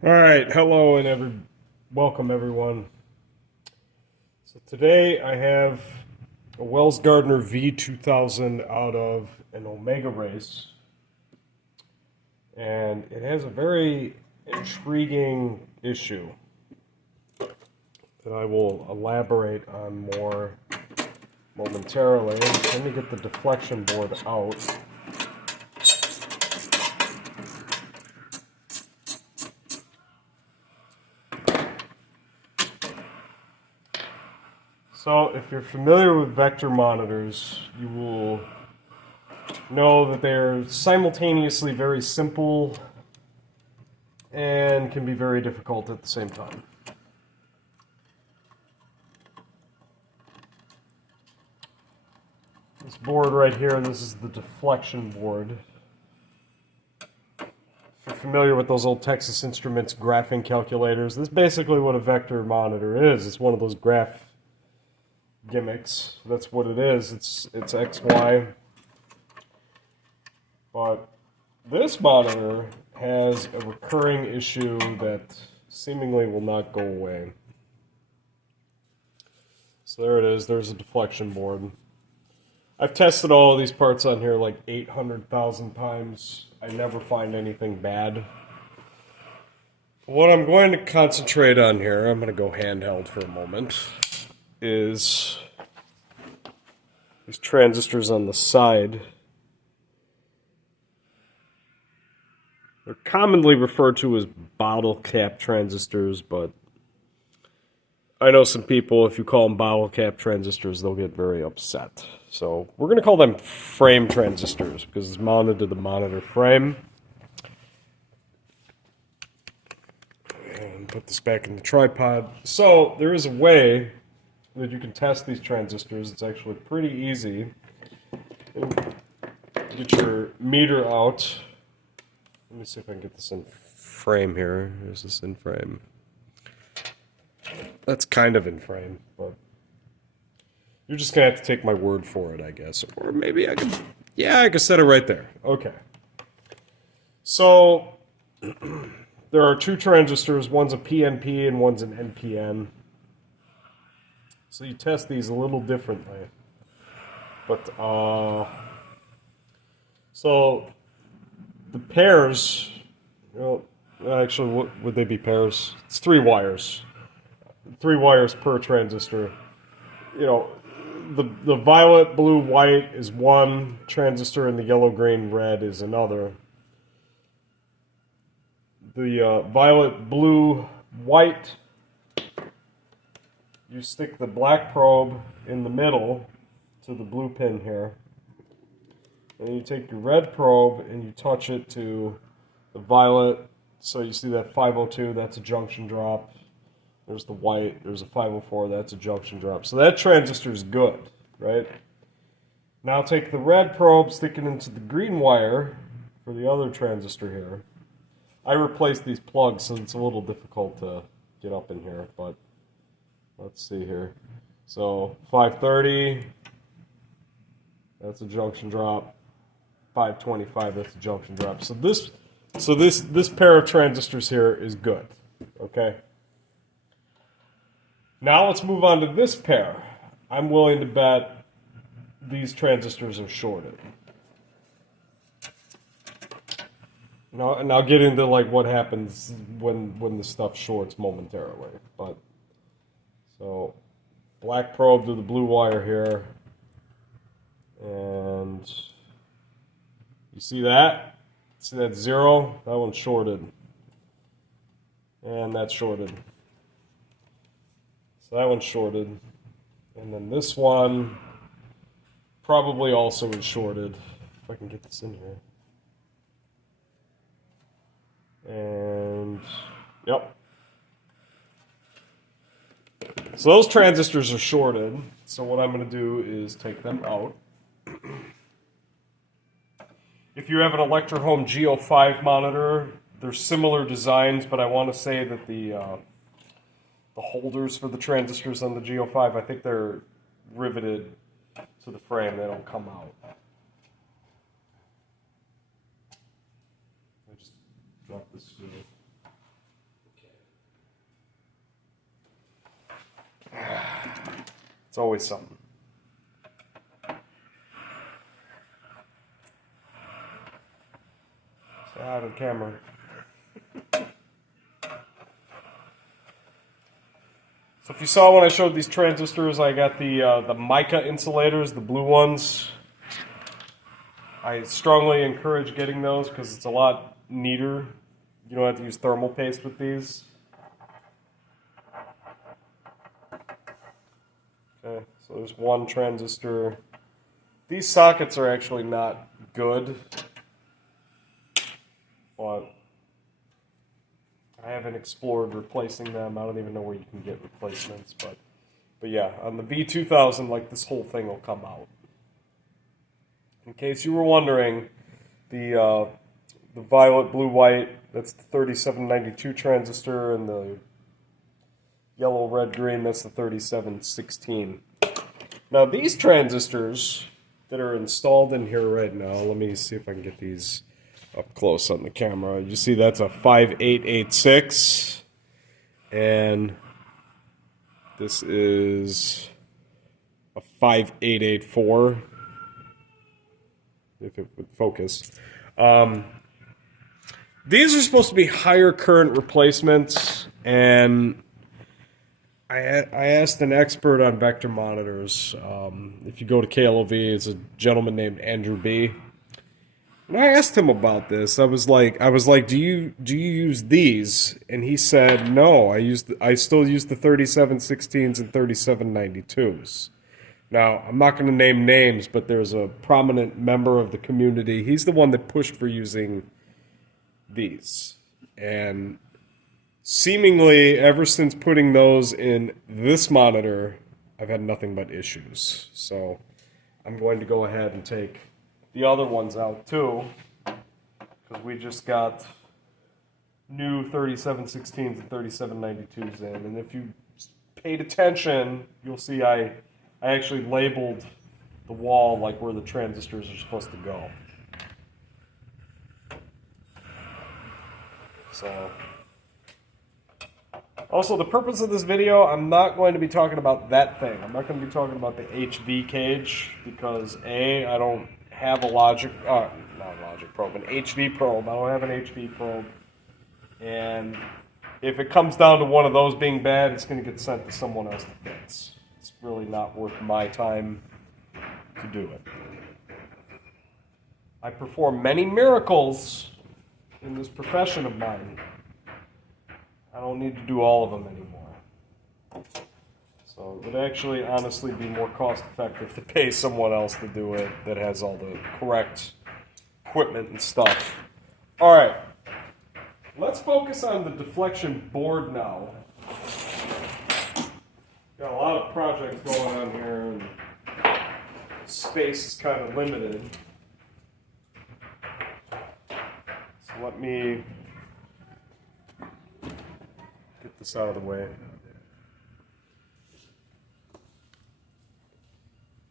All right, hello and welcome everyone. So today I have a Wells-Gardner V2000 out of an Omega race, and it has a very intriguing issue that I will elaborate on more momentarily. Let me get the deflection board out. So if you're familiar with vector monitors, you will know that they're simultaneously very simple and can be very difficult at the same time. This board right here, this is the deflection board. If you're familiar with those old Texas Instruments graphing calculators, this is basically what a vector monitor is. It's one of those graph gimmicks. That's what it is. It's XY. But this monitor has a recurring issue that seemingly will not go away. So there it is. There's a deflection board. I've tested all of these parts on here like 800,000 times. I never find anything bad. What I'm going to concentrate on here, I'm going to go handheld for a moment, is these transistors on the side. They're commonly referred to as bottle cap transistors, but I know some people, if you call them bottle cap transistors, they'll get very upset. So we're going to call them frame transistors because it's mounted to the monitor frame. And put this back in the tripod. So there is a way that you can test these transistors. It's actually pretty easy. Get your meter out. Let me see if I can get this in frame here. Is this in frame? That's kind of in frame, but you're just going to have to take my word for it, I guess. Or maybe I could, yeah, I could set it right there. Okay. So there are two transistors. One's a PNP and one's an NPN. So you test these a little differently. But, so the pairs, actually, what would they be pairs? It's 3 wires. 3 wires per transistor. The violet, blue, white is one transistor, and the yellow, green, red is another. The violet, blue, white, you stick the black probe in the middle to the blue pin here. And you take your red probe and you touch it to the violet. So you see that 502, that's a junction drop. There's the white, there's a 504, that's a junction drop. So that transistor is good, right? Now take the red probe, stick it into the green wire for the other transistor here. I replaced these plugs, so it's a little difficult to get up in here, but let's see here. So 530, that's a junction drop. 525, that's a junction drop. So this pair of transistors here is good, okay? Now let's move on to this pair. I'm willing to bet these transistors are shorted. And I'll get into like what happens when the stuff shorts momentarily. But so black probe to the blue wire here, and you see that? See that 0? That one's shorted, and that's shorted. So that one's shorted. And then this one probably also is shorted. If I can get this in here. And, yep. So those transistors are shorted. So what I'm going to do is take them out. If you have an Electrohome G05 monitor, they're similar designs, but I want to say that the holders for the transistors on the G05, I think they're riveted to the frame. They don't come out. I just dropped this screw. It's always something. Say hi to the camera. So if you saw when I showed these transistors, I got the mica insulators, the blue ones. I strongly encourage getting those because it's a lot neater. You don't have to use thermal paste with these. Okay, so there's one transistor. These sockets are actually not good, but I haven't explored replacing them. I don't even know where you can get replacements, but yeah, on the V2000, like, this whole thing will come out. In case you were wondering, the violet, blue, white, that's the 3792 transistor, and the yellow, red, green, that's the 3716. Now these transistors that are installed in here right now, let me see if I can get these up close on the camera. You see that's a 5886, and this is a 5884, if it would focus. These are supposed to be higher current replacements, and I asked an expert on vector monitors. If you go to KLOV, it's a gentleman named Andrew B. And I asked him about this. I was like, do you use these? And he said, no, I still use the 3716s and 3792s. Now, I'm not going to name names, but there's a prominent member of the community. He's the one that pushed for using these. And seemingly, ever since putting those in this monitor, I've had nothing but issues. So I'm going to go ahead and take the other ones out too, because we just got new 3716s and 3792s in. And if you paid attention, you'll see I actually labeled the wall like where the transistors are supposed to go. So, also, the purpose of this video, I'm not going to be talking about that thing. I'm not going to be talking about the HV cage because A, I don't have a not a logic probe, an HV probe. I don't have an HV probe. And if it comes down to one of those being bad, it's going to get sent to someone else to fix. It's really not worth my time to do it. I perform many miracles in this profession of mine. I don't need to do all of them anymore. So it would actually honestly be more cost effective to pay someone else to do it that has all the correct equipment and stuff. Alright, let's focus on the deflection board now. Got a lot of projects going on here, and space is kind of limited. So let me get this out of the way.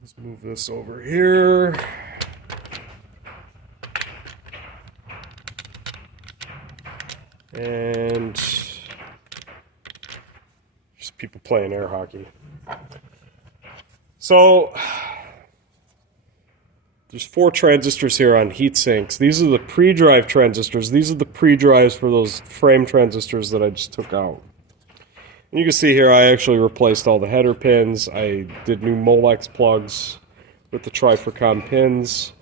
Let's move this over here. And just people playing air hockey. So there's 4 transistors here on heat sinks. These are the pre-drive transistors. These are the pre-drives for those frame transistors that I just took out. And you can see here I actually replaced all the header pins. I did new Molex plugs with the Trifurcon pins.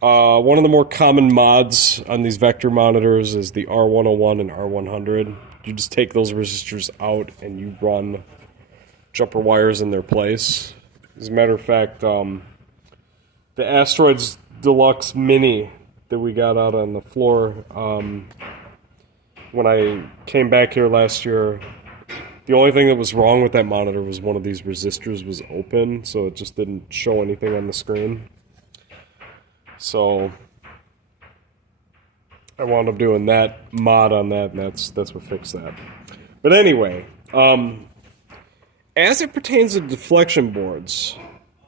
One of the more common mods on these vector monitors is the R101 and R100. You just take those resistors out and you run jumper wires in their place. As a matter of fact, the Asteroids Deluxe Mini that we got out on the floor, when I came back here last year, the only thing that was wrong with that monitor was one of these resistors was open, so it just didn't show anything on the screen. So I wound up doing that mod on that, and that's what fixed that. But anyway, as it pertains to deflection boards,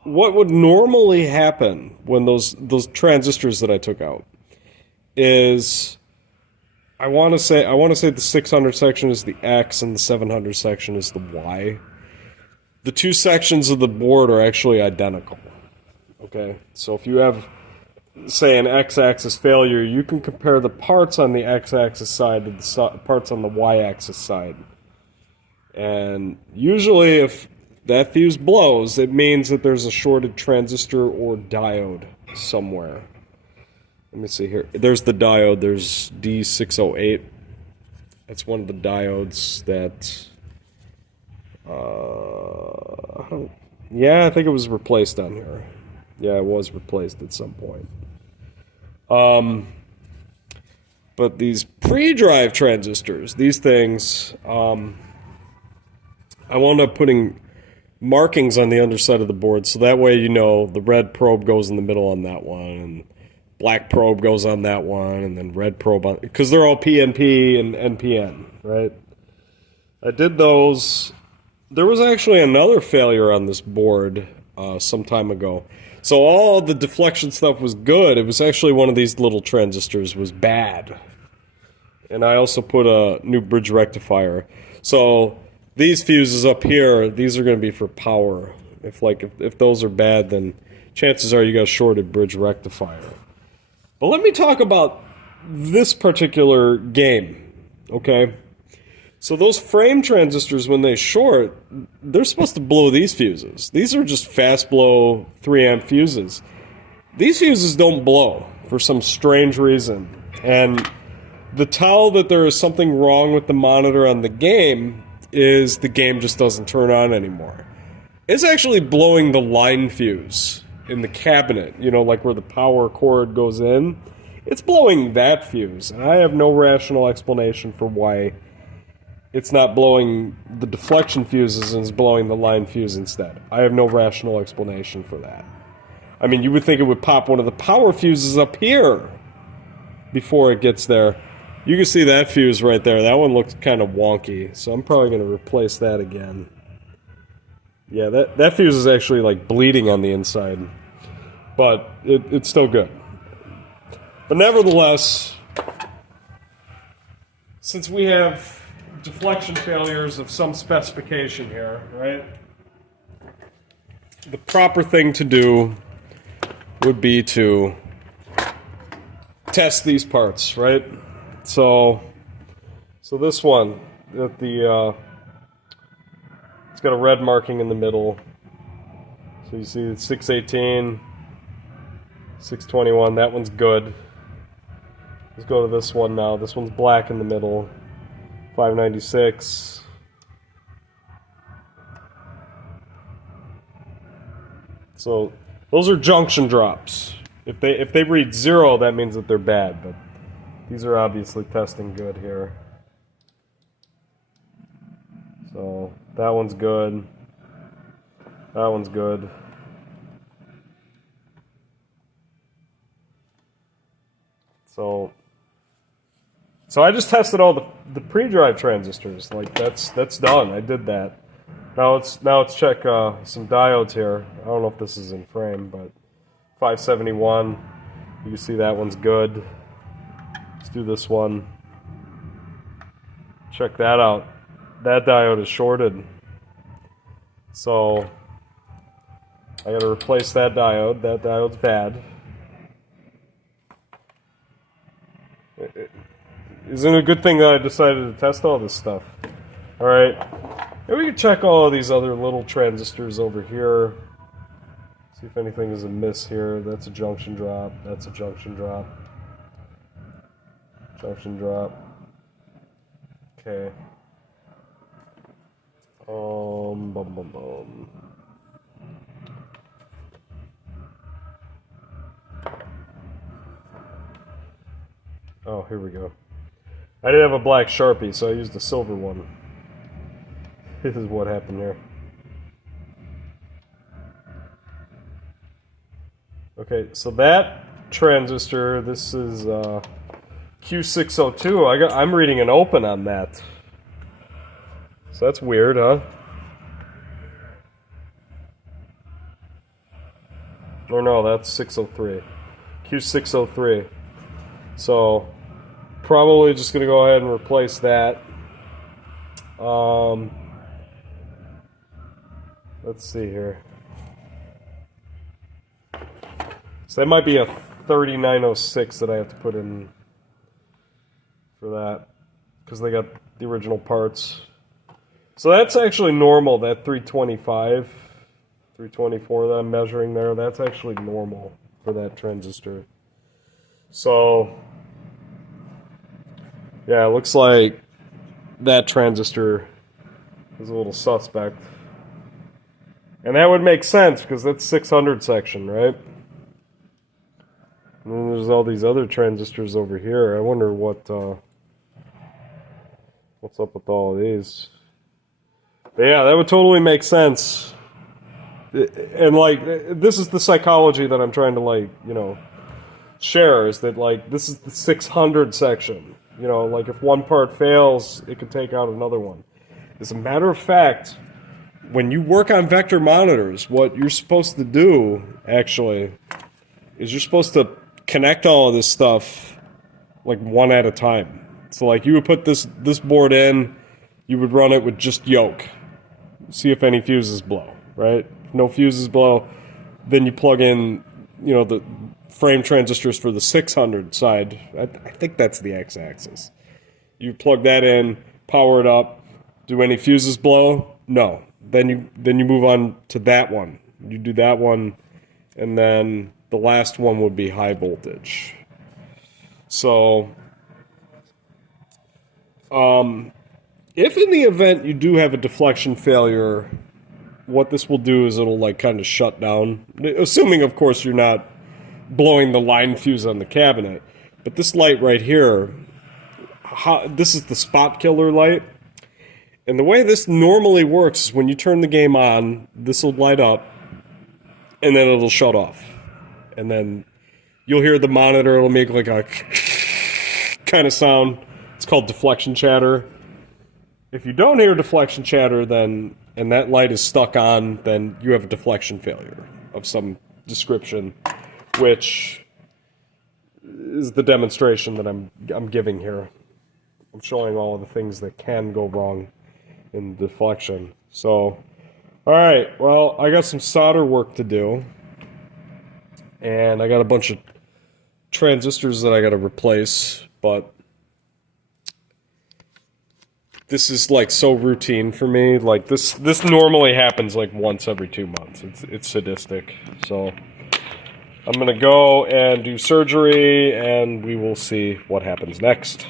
what would normally happen when those transistors that I took out is I want to say the 600 section is the X and the 700 section is the Y. the two sections of the board are actually identical. Okay, so if you have, say, an x-axis failure, you can compare the parts on the x-axis side to the parts on the y-axis side. And usually if that fuse blows, it means that there's a shorted transistor or diode somewhere. Let me see here. There's the diode. There's D608. That's one of the diodes that... yeah, I think it was replaced on here. Yeah, it was replaced at some point. But these pre-drive transistors, these things, I wound up putting markings on the underside of the board, so that way you know the red probe goes in the middle on that one, and black probe goes on that one, and then red probe on, because they're all PNP and NPN, right? I did those. There was actually another failure on this board some time ago. So all the deflection stuff was good. It was actually one of these little transistors was bad. And I also put a new bridge rectifier. So these fuses up here, these are going to be for power. If those are bad, then chances are you got a shorted bridge rectifier. But let me talk about this particular game, okay? So those frame transistors, when they short, they're supposed to blow these fuses. These are just fast blow 3 amp fuses. These fuses don't blow for some strange reason. And the tell that there is something wrong with the monitor on the game is the game just doesn't turn on anymore. It's actually blowing the line fuse in the cabinet, you know, like where the power cord goes in. It's blowing that fuse, and I have no rational explanation for why it's not blowing the deflection fuses and is blowing the line fuse instead. I have no rational explanation for that. I mean, you would think it would pop one of the power fuses up here before it gets there. You can see that fuse right there. That one looks kind of wonky, so I'm probably going to replace that again. Yeah, that fuse is actually like bleeding on the inside, but it's still good. But nevertheless, since we have deflection failures of some specification here, right? The proper thing to do would be to test these parts, right? So this one, it's got a red marking in the middle. So you see it's 618, 621, that one's good. Let's go to this one now. This one's black in the middle. 596. So those are junction drops. If they read 0, that means that they're bad, but these are obviously testing good here. So that one's good. That one's good. So I just tested all the pre-drive transistors. Like that's done. I did that. Now let's check some diodes here. I don't know if this is in frame, but 571. You can see that one's good. Let's do this one. Check that out. That diode is shorted. So I got to replace that diode. That diode's bad. Isn't it a good thing that I decided to test all this stuff? Alright. And we can check all of these other little transistors over here. See if anything is amiss here. That's a junction drop. That's a junction drop. Junction drop. Okay. Bum bum bum. Oh, here we go. I didn't have a black Sharpie, so I used a silver one. This is what happened here. Okay, so that transistor, this is Q602. I'm reading an open on that. So that's weird, huh? Or no, that's 603. Q603. So probably just going to go ahead and replace that. Let's see here. So that might be a 3906 that I have to put in for that, because they got the original parts. So that's actually normal, that 325, 324 that I'm measuring there, that's actually normal for that transistor. So, yeah, it looks like that transistor is a little suspect. And that would make sense, because that's 600 section, right? And then there's all these other transistors over here. I wonder what's up with all of these. But yeah, that would totally make sense. And like, this is the psychology that I'm trying to, like, you know, share, is that, like, this is the 600 section. You know, like, if one part fails, it could take out another one. As a matter of fact, when you work on vector monitors, what you're supposed to do, actually, is you're supposed to connect all of this stuff, like, one at a time. So, like, you would put this board in, you would run it with just yoke. See if any fuses blow, right? If no fuses blow, then you plug in, you know, the frame transistors for the 600 side. I think that's the x-axis. You plug that in, power it up. Do any fuses blow? No. Then you move on to that one. You do that one, and then the last one would be high voltage. So, if in the event you do have a deflection failure, what this will do is it'll, like, kind of shut down. Assuming, of course, you're not blowing the line fuse on the cabinet. But this light right here, this is the spot killer light. And the way this normally works is when you turn the game on, this will light up, and then it'll shut off. And then you'll hear the monitor, it'll make like a kind of sound. It's called deflection chatter. If you don't hear deflection chatter, then, and that light is stuck on, then you have a deflection failure of some description, which is the demonstration that I'm giving here. I'm showing all of the things that can go wrong in deflection. So, all right, well, I got some solder work to do, and I got a bunch of transistors that I got to replace, but this is, like, so routine for me. Like, this normally happens, like, once every 2 months. It's sadistic. So I'm gonna go and do surgery, and we will see what happens next.